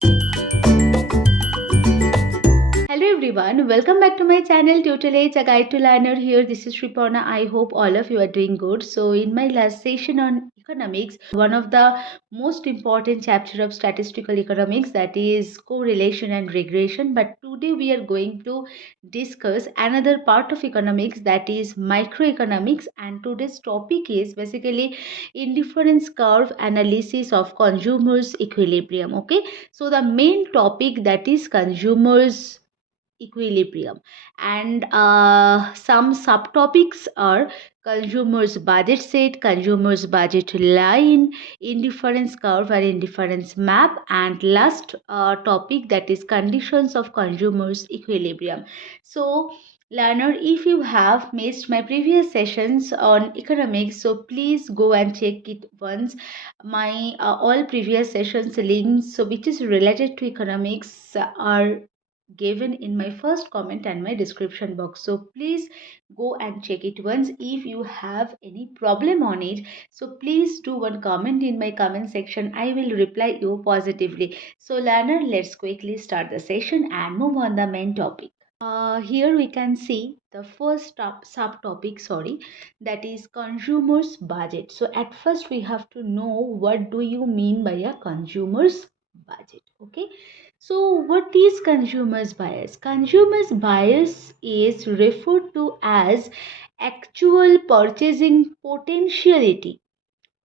Hello everyone, welcome back to my channel Total Age, a guide to learner. Here, this is Sriparna. I hope all of you are doing good. So in my last session on economics, one of the most important chapter of statistical economics, that is correlation and regression. But today we are going to discuss another part of economics, that is microeconomics, and today's topic is basically indifference curve analysis of consumers equilibrium. Okay, so the main topic, that is consumers equilibrium, and some subtopics are consumers budget set, consumers budget line, indifference curve or indifference map, and last topic, that is conditions of consumers equilibrium. So learner, if you have missed my previous sessions on economics, so please go and check it once. My all previous sessions links, so which is related to economics, are given in my first comment and my description box, so please go and check it once. If you have any problem on it, so please do one comment in my comment section. I will reply you positively. So learner, let's quickly start the session and move on the main topic. Here we can see the first subtopic, sorry, that is consumers budget. So at first we have to know what do you mean by a consumers budget. Okay, so what is consumers bias? Consumers bias is referred to as actual purchasing potentiality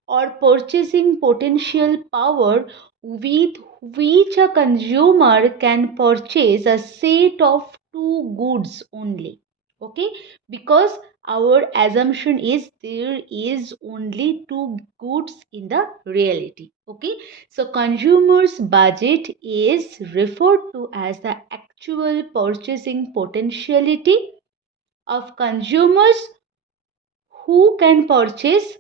or purchasing potential power with which a consumer can purchase a set of two goods only. Okay, because our assumption is there is only two goods in the reality. Okay, so consumers budget is referred to as the actual purchasing potentiality of consumers who can purchase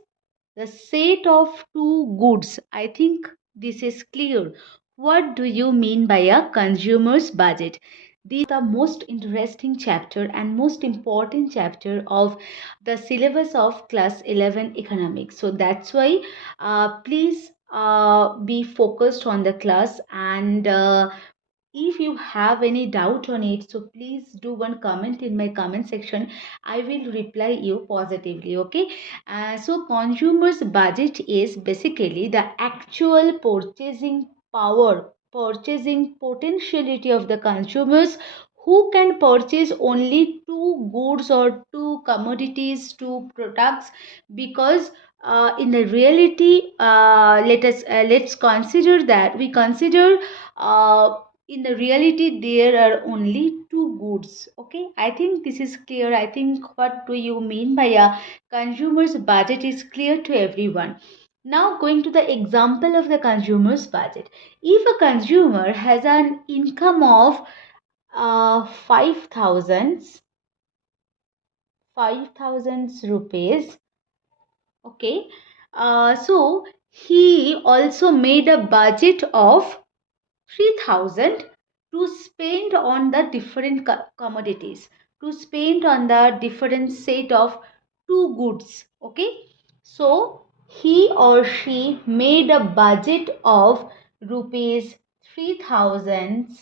the set of two goods. I think this is clear. What do you mean by a consumer's budget? This is the most interesting chapter and most important chapter of the syllabus of class 11 economics. So that's why please be focused on the class, and if you have any doubt on it, so please do one comment in my comment section. I will reply you positively. Okay, so consumers budget is basically the actual purchasing power, purchasing potentiality of the consumers who can purchase only two goods or two commodities, two products, because in the reality, let's consider that we consider in the reality there are only two goods. Okay, I think this is clear. I think what do you mean by a consumer's budget is clear to everyone. Now going to the example of the consumer's budget. If a consumer has an income of 5,000 rupees. Okay, so he also made a budget of 3,000 to spend on the different commodities, to spend on the different set of two goods. Okay, so he or she made a budget of rupees 3,000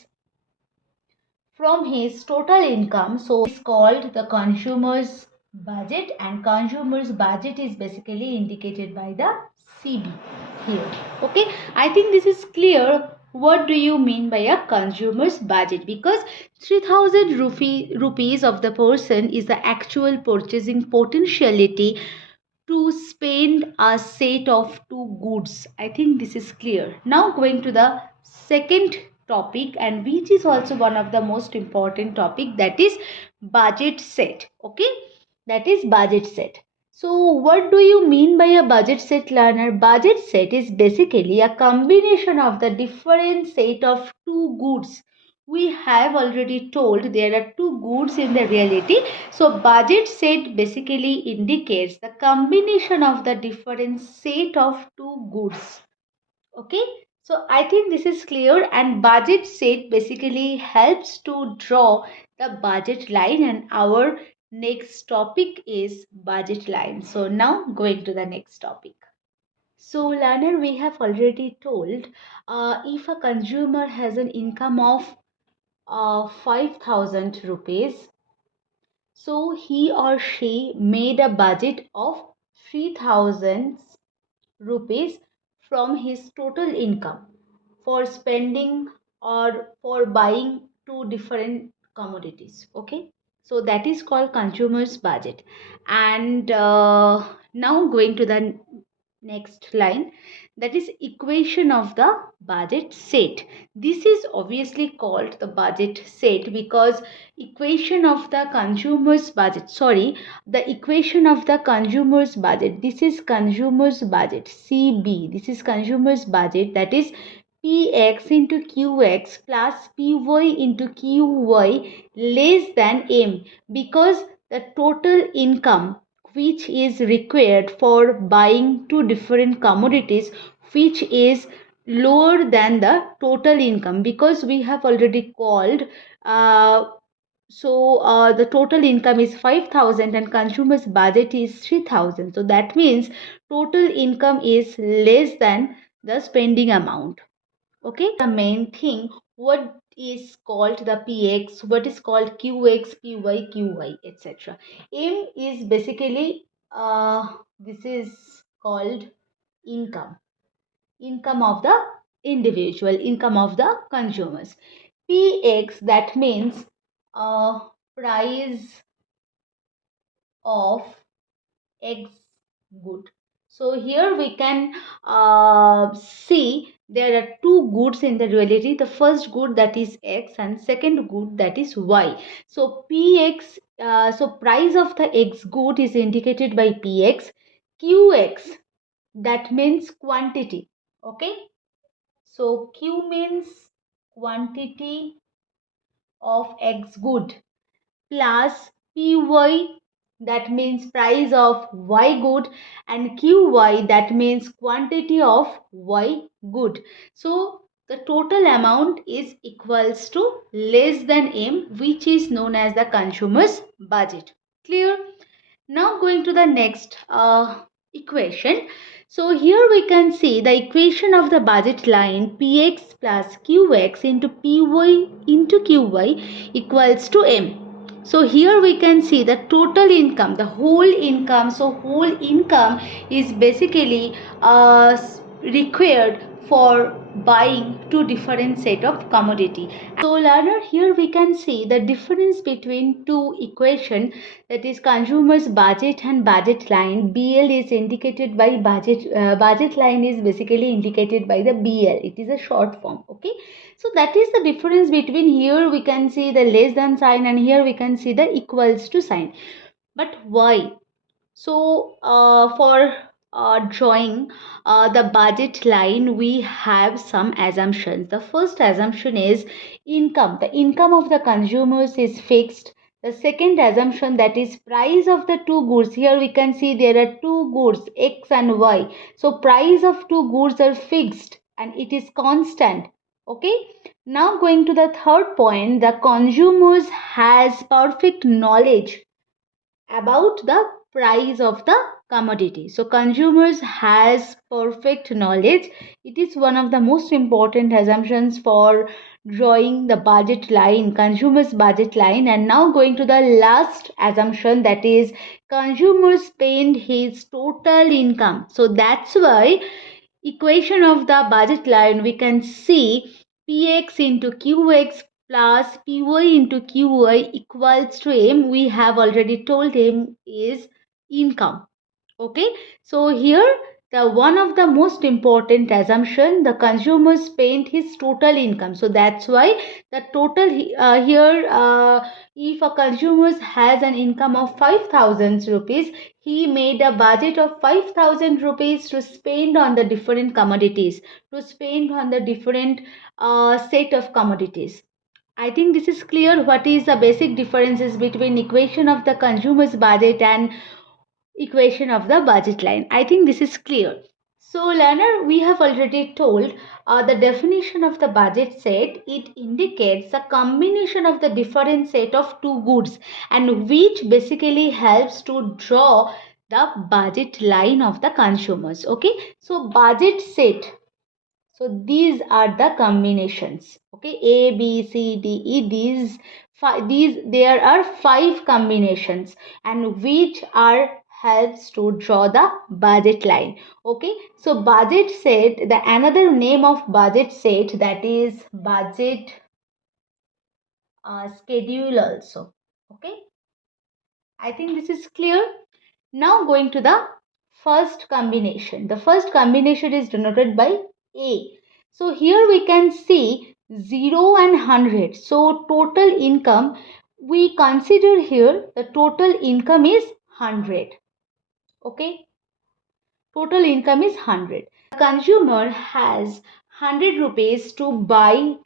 from his total income. So it's called the consumer's budget, and consumer's budget is basically indicated by the CB here. Okay, I think this is clear. What do you mean by a consumer's budget? Because 3,000 rupees of the person is the actual purchasing potentiality to spend a set of two goods. I think this is clear. Now going to the second topic, and which is also one of the most important topic, that is budget set. Okay, that is budget set. So what do you mean by a budget set, learner? Budget set is basically a combination of the different set of two goods. We have already told there are two goods in the reality. So budget set basically indicates the combination of the different set of two goods. Okay, so I think this is clear, and budget set basically helps to draw the budget line, and our next topic is budget line. So now going to the next topic. So, learner, we have already told if a consumer has an income of 5,000 rupees, so he or she made a budget of 3,000 rupees from his total income for spending or for buying two different commodities. Okay, so that is called consumer's budget. And now going to the next line, that is equation of the budget set. This is obviously called the budget set because equation of the consumer's budget, sorry, the equation of the consumer's budget, this is consumer's budget, CB, this is consumer's budget, that is Px into Qx plus Py into Qy less than M, because the total income which is required for buying two different commodities which is lower than the total income, because we have already called the total income is 5,000 and consumer's budget is 3,000. So that means total income is less than the spending amount. Okay, the main thing, what is called the Px, what is called Qx, Py, Qy, etc. M is basically this is called income, income of the individual, income of the consumers. Px, that means price of X good. So here we can see there are two goods in the reality. The first good, that is X, and second good, that is Y. So Px, so price of the X good is indicated by Px. Qx, that means quantity. Okay. So Q means quantity of X good plus Py, that means price of Y good, and Qy, that means quantity of Y good. So the total amount is equals to less than M, which is known as the consumer's budget. Clear? Now going to the next equation. So here we can see the equation of the budget line Px plus Qx into Py into Qy equals to M. So here we can see the total income, the whole income. So whole income is basically required for buying two different set of commodity. So learner, here we can see the difference between two equation, that is consumer's budget and budget line. BL is indicated by budget, budget line is basically indicated by the BL. It is a short form. Okay, so that is the difference between, here we can see the less than sign and here we can see the equals to sign. But why? So for drawing the budget line, we have some assumptions. The first assumption is income. The income of the consumers is fixed. The second assumption, that is price of the two goods. Here we can see there are two goods, X and Y. So price of two goods are fixed and it is constant. Okay. Now going to the third point, the consumers has perfect knowledge about the price of the commodity. So consumers has perfect knowledge. It is one of the most important assumptions for drawing the budget line, consumers budget line. And now going to the last assumption, that is consumer spend his total income. So that's why equation of the budget line, we can see Px into Qx plus Py into Qy equals to M. We have already told M is income. Okay, so here the one of the most important assumption, the consumer spent his total income. So that's why the total here if a consumer has an income of 5,000 rupees, he made a budget of 5,000 rupees to spend on the different commodities, to spend on the different set of commodities. I think this is clear what is the basic differences between equation of the consumer's budget and equation of the budget line. I think this is clear. So learner, we have already told the definition of the budget set. It indicates a combination of the different set of two goods and which basically helps to draw the budget line of the consumers. Okay, so budget set. So these are the combinations. Okay, A, B, C, D, E. There are 5 combinations, and which are helps to draw the budget line. Okay, so budget set. The another name of budget set, that is budget schedule also. Okay, I think this is clear. Now going to the first combination. The first combination is denoted by A. So here we can see 0 and 100. So total income, we consider here the total income is 100. Okay, total income is 100. The consumer has 100 rupees to buy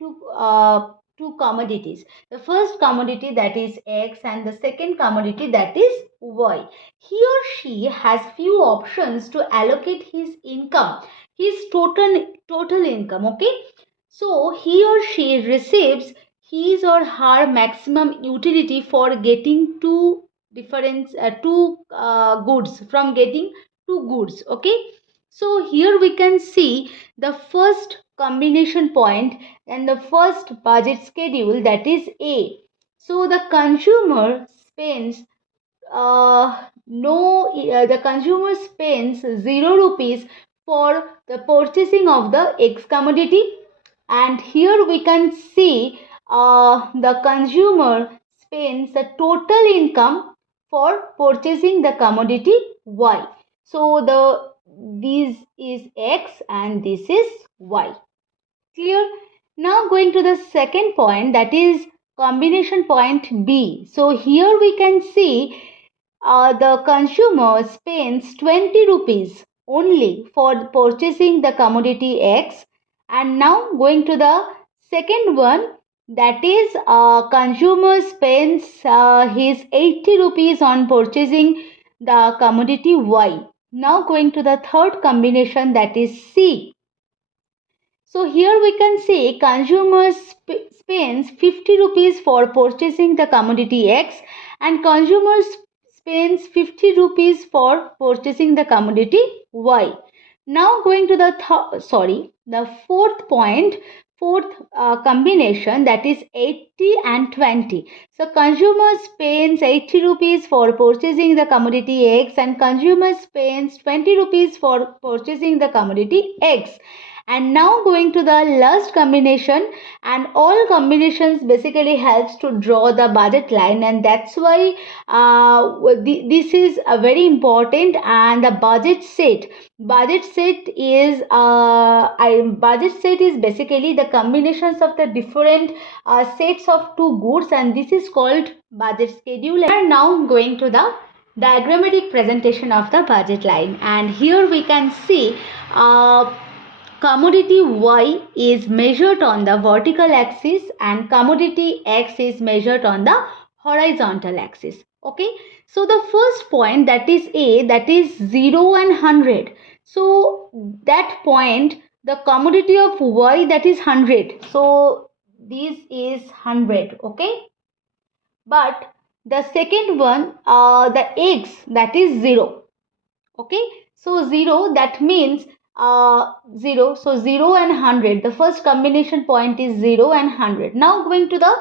two commodities. The first commodity, that is X, and the second commodity, that is Y. He or she has few options to allocate his income, his total income. Okay, so he or she receives his or her maximum utility for getting two goods, from getting two goods. Okay, so here we can see the first combination point and the first budget schedule, that is A. So the consumer spends the consumer spends 0 rupees for the purchasing of the X commodity, and here we can see the consumer spends the total income for purchasing the commodity Y. So this is X and this is Y. Clear? Now going to the second point, that is combination point B. So here we can see the consumer spends 20 rupees only for purchasing the commodity X. And now going to the second one, that is consumer spends his 80 rupees on purchasing the commodity Y. Now going to the third combination, that is C. So here we can see consumer spends 50 rupees for purchasing the commodity X, and consumer spends 50 rupees for purchasing the commodity Y. Now going to the fourth point, combination, that is 80 and 20. So consumer spends 80 rupees for purchasing the commodity X, and consumer spends 20 rupees for purchasing the commodity X. And now going to the last combination, and all combinations basically helps to draw the budget line, and that's why this is very important. And the budget set is basically the combinations of the different sets of two goods, and this is called budget schedule. We are now going to the diagrammatic presentation of the budget line, and here we can see commodity Y is measured on the vertical axis and commodity X is measured on the horizontal axis. Okay, so the first point, that is A, that is 0 and 100. So that point, the commodity of Y, that is 100. So this is 100. Okay, but the second one, the X, that is 0. Okay, so 0, that means 0. So 0 and 100, the first combination point is 0 and 100. Now going to the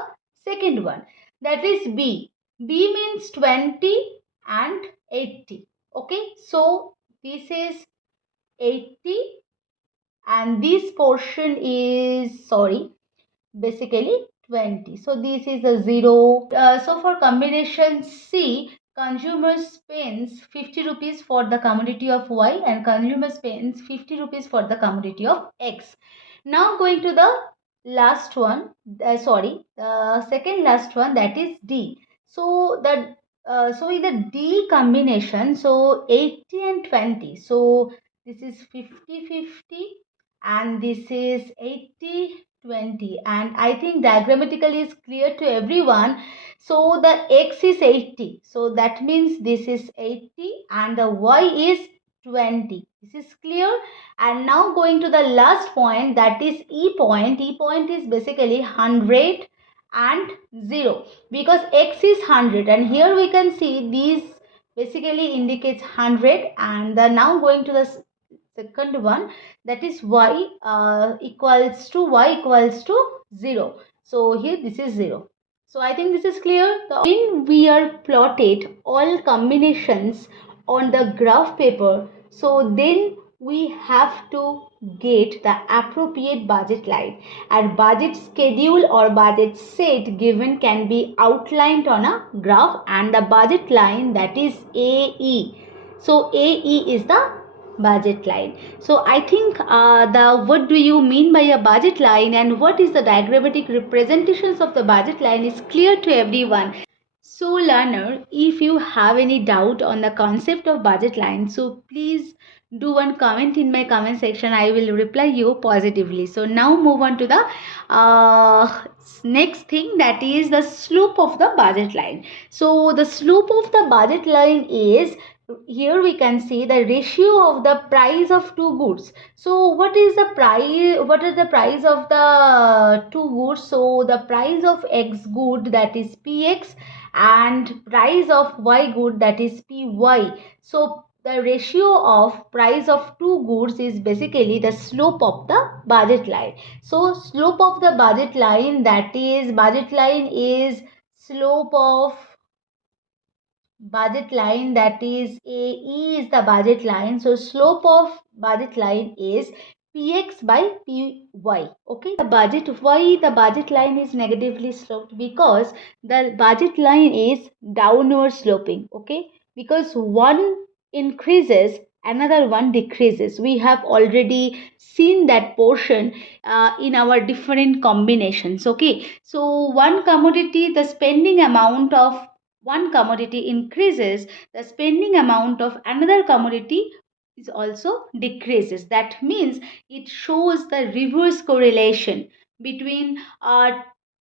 second one, that is B. B means 20 and 80. Okay, so this is 80 and this portion is basically 20. So this is a 0. So for combination C, consumer spends 50 rupees for the commodity of Y, and consumer spends 50 rupees for the commodity of X. Now going to the last one, the second last one, that is D. So in the D combination, so 80 and 20. So this is 50-50 and this is 80-20, and I think diagrammatically is clear to everyone. So the X is 80, so that means this is 80 and the Y is 20. This is clear. And now going to the last point, that is E point. E point is basically 100 and 0, because X is 100, and here we can see these basically indicates 100. And the now going to the second one, that is y equals to 0. So here this is 0. So I think this is clear. When we are plotted all combinations on the graph paper, so then we have to get the appropriate budget line, and budget schedule or budget set given can be outlined on a graph, and the budget line, that is AE. So AE is the budget line. So I think the what do you mean by a budget line and what is the diagrammatic representations of the budget line is clear to everyone. So learner, if you have any doubt on the concept of budget line, so please do one comment in my comment section. I will reply you positively. So now move on to the next thing, that is the slope of the budget line. So the slope of the budget line is, here we can see the ratio of the price of two goods. So what is the price of the two goods? So the price of X good, that is PX, and price of Y good, that is PY. So the ratio of price of two goods is basically the slope of the budget line. So slope of the budget line, that is slope of budget line, that is AE is the budget line. So slope of budget line is PX by PY. Okay, why the budget line is negatively sloped? Because the budget line is downward sloping. Okay, because one increases, another one decreases. We have already seen that portion in our different combinations. Okay, so one commodity, the spending amount of one commodity increases, the spending amount of another commodity is also decreases. That means it shows the reverse correlation between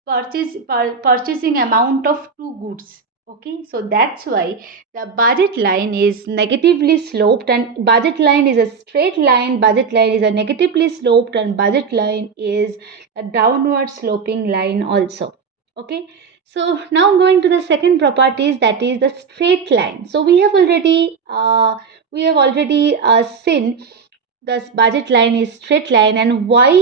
purchasing amount of two goods. Okay, so that's why the budget line is negatively sloped, and budget line is a straight line, budget line is a negatively sloped, and budget line is a downward sloping line also. Okay, so now going to the second properties, that is the straight line. So we have already seen the budget line is straight line and why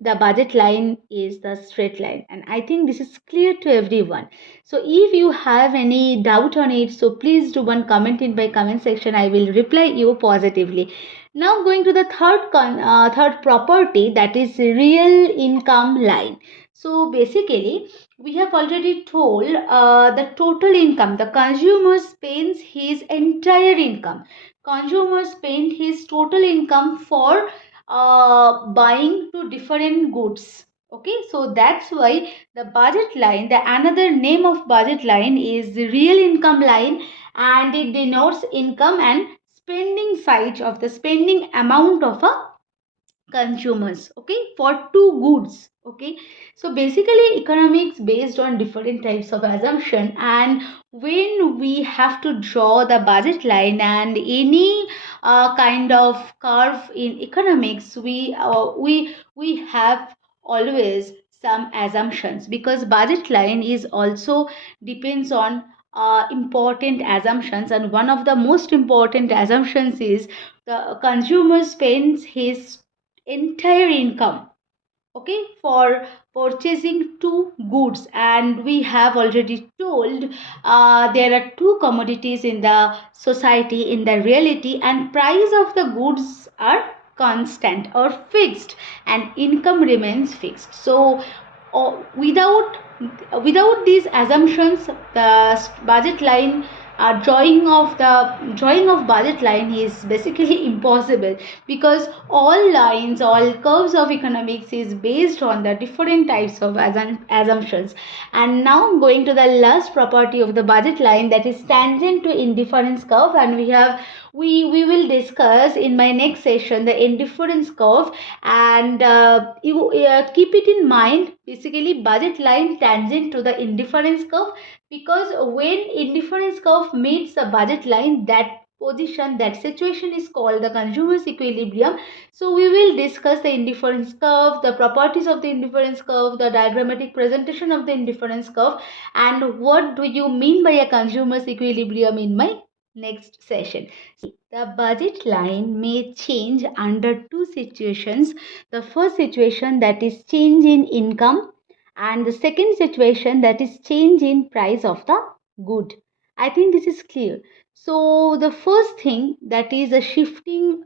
the budget line is the straight line, and I think this is clear to everyone. So if you have any doubt on it, so please do one comment in my comment section. I will reply you positively. Now going to the third property, that is real income line. So basically we have already told the total income, the consumer spends his entire income. Consumer spend his total income for buying two different goods. Okay, so that's why the budget line, the another name of budget line is the real income line, and it denotes income and spending side of the spending amount of a consumers, okay, for two goods. Okay, so basically economics based on different types of assumption, and when we have to draw the budget line and any kind of curve in economics, we have always some assumptions, because budget line is also depends on important assumptions, and one of the most important assumptions is the consumer spends his entire income, okay, for purchasing two goods. And we have already told there are two commodities in the society, in the reality, and price of the goods are constant or fixed and income remains fixed. So without these assumptions, the budget line drawing of budget line is basically impossible, because all curves of economics is based on the different types of assumptions. And now going to the last property of the budget line, that is tangent to indifference curve, and we will discuss in my next session the indifference curve. And you keep it in mind, basically budget line tangent to the indifference curve, because when indifference curve meets the budget line, that position, that situation is called the consumer's equilibrium. So we will discuss the indifference curve, the properties of the indifference curve, the diagrammatic presentation of the indifference curve, and what do you mean by a consumer's equilibrium in my next session. The budget line may change under two situations. The first situation, that is change in income, and the second situation, that is change in price of the good. I think this is clear. So the first thing, that is a shifting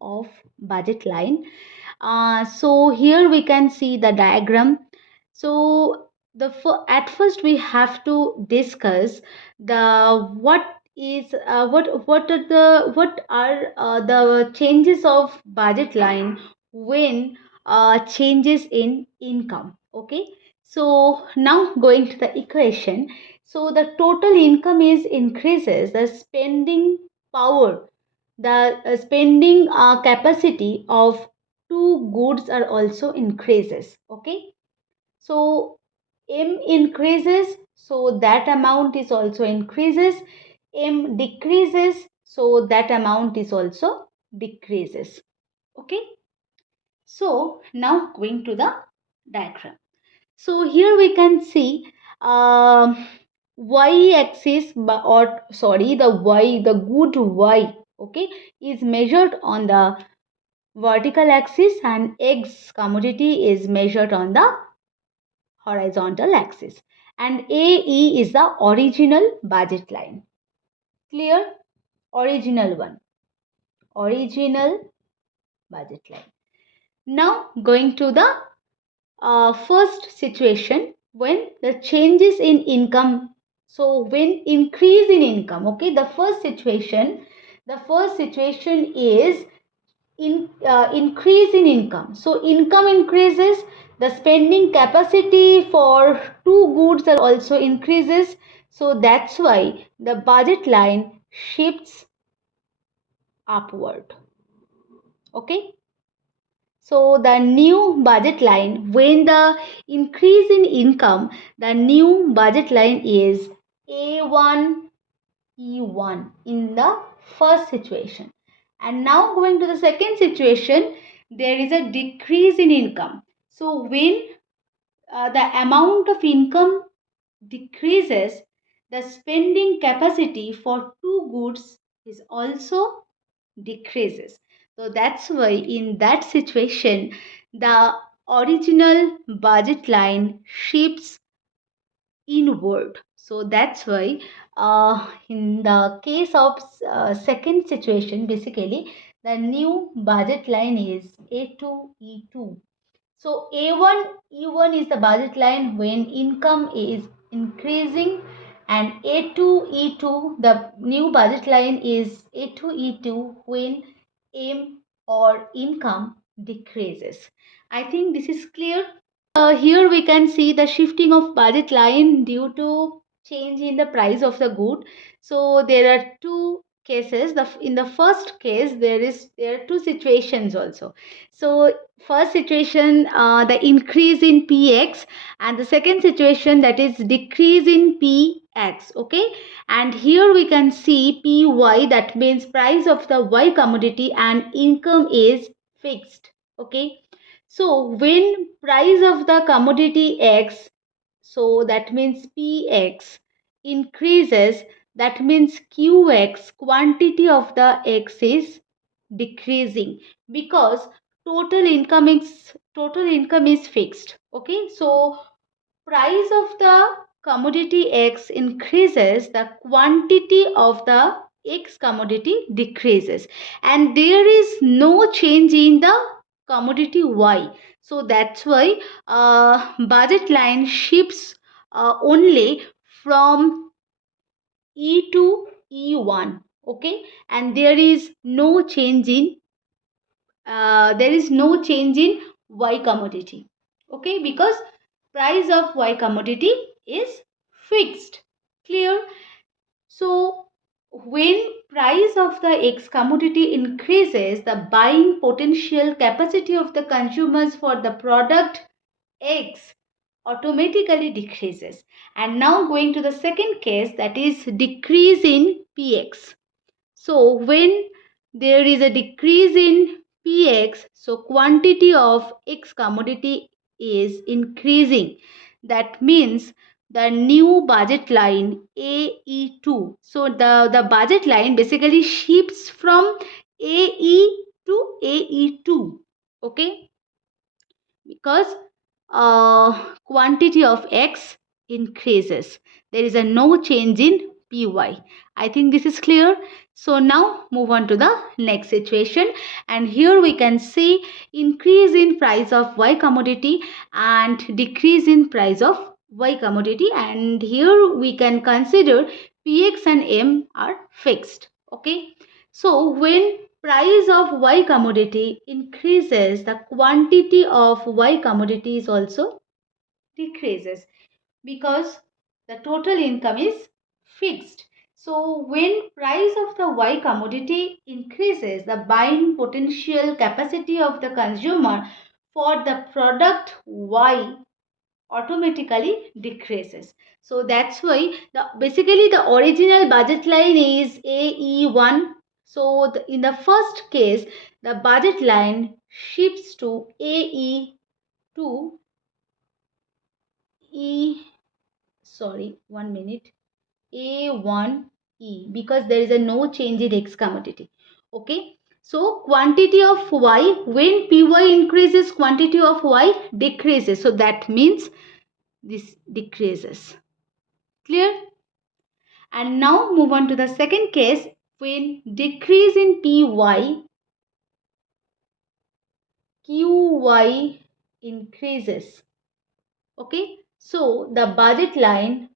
of budget line. So here we can see the diagram. So at first we have to discuss the what are the changes of budget line when changes in income. Okay, so now going to the equation. So the total income is increases, the spending power, the spending capacity of two goods are also increases. Okay, so m increases, so that amount is also increases. M decreases, so that amount is also decreases. Okay, so now going to the diagram. So here we can see y axis, or sorry, the good y, okay, is measured on the vertical axis, and X commodity is measured on the horizontal axis, and AE is the original budget line. Clear? Original one. Original budget line. Now going to the first situation, when the changes in income. So when increase in income, okay, the first situation is increase in income. So income increases, the spending capacity for two goods are also increases. So that's why the budget line shifts upward. Okay, so the new budget line, when the increase in income, the new budget line is A1 E1 in the first situation. And now going to the second situation, there is a decrease in income. So when the amount of income decreases, the spending capacity for two goods is also decreases. So that's why in that situation, the original budget line shifts inward. So that's why in the case of second situation, basically the new budget line is A2E2. So A1 E1 is the budget line when income is increasing, and A2 E2, the new budget line is A2 E2 when M or income decreases. I think this is clear. Here we can see the shifting of budget line due to change in the price of the good. So there are two cases. In the first case, there are two situations also. So first situation, the increase in px, and the second situation, that is decrease in px. Okay, and here we can see py, that means price of the y commodity, and income is fixed. Okay, so when price of the commodity X, so that means Px increases, that means Qx, quantity of the X is decreasing, because total income is fixed. Okay, so price of the commodity X increases, the quantity of the X commodity decreases, and there is no change in the commodity Y. So that's why budget line shifts only from E to E1. Okay, and there is no change in Y commodity. Okay, because price of Y commodity is fixed. Clear? So when price of the X commodity increases, the buying potential capacity of the consumers for the product X automatically decreases. And now going to the second case, that is decrease in PX. So when there is a decrease in Px, so quantity of X commodity is increasing. That means the new budget line AE2. So the budget line basically shifts from AE to AE2. Okay, because quantity of X increases. There is a no change in PY. I think this is clear. So now move on to the next situation, and here we can see increase in price of Y commodity and decrease in price of Y commodity, and here we can consider PX and M are fixed. Okay, so when price of Y commodity increases, the quantity of Y commodity is also decreases because the total income is fixed. So when price of the Y commodity increases, the buying potential capacity of the consumer for the product Y automatically decreases. So that's why basically the original budget line is AE1. So in the first case, the budget line shifts to AE2 A1E, because there is a no change in X commodity. Okay, so quantity of Y, when PY increases, quantity of Y decreases. So that means this decreases. Clear? And now move on to the second case, when decrease in PY, QY increases. Okay, so the budget line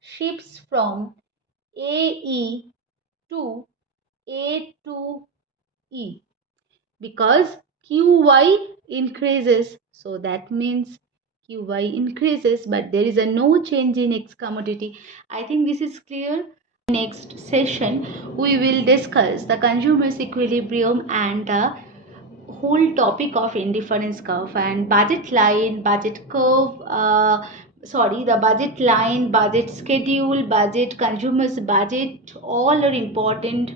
shifts from AE to A2E because QY increases. So that means QY increases, but there is a no change in X commodity. I think this is clear. Next session, we will discuss the consumer's equilibrium and the whole topic of indifference curve and budget line, budget curve, the budget line, budget schedule, budget, consumer's budget, all are important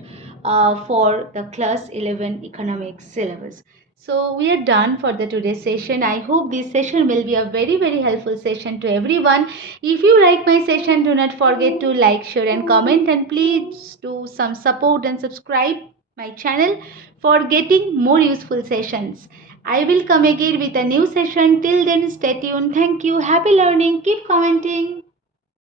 for the class 11 economics syllabus. So we are done for the today's session. I hope this session will be a very helpful session to everyone. If you like my session, do not forget to like, share and comment, and please do some support and subscribe my channel for getting more useful sessions. I will come again with a new session. Till then, stay tuned. Thank you. Happy learning. Keep commenting.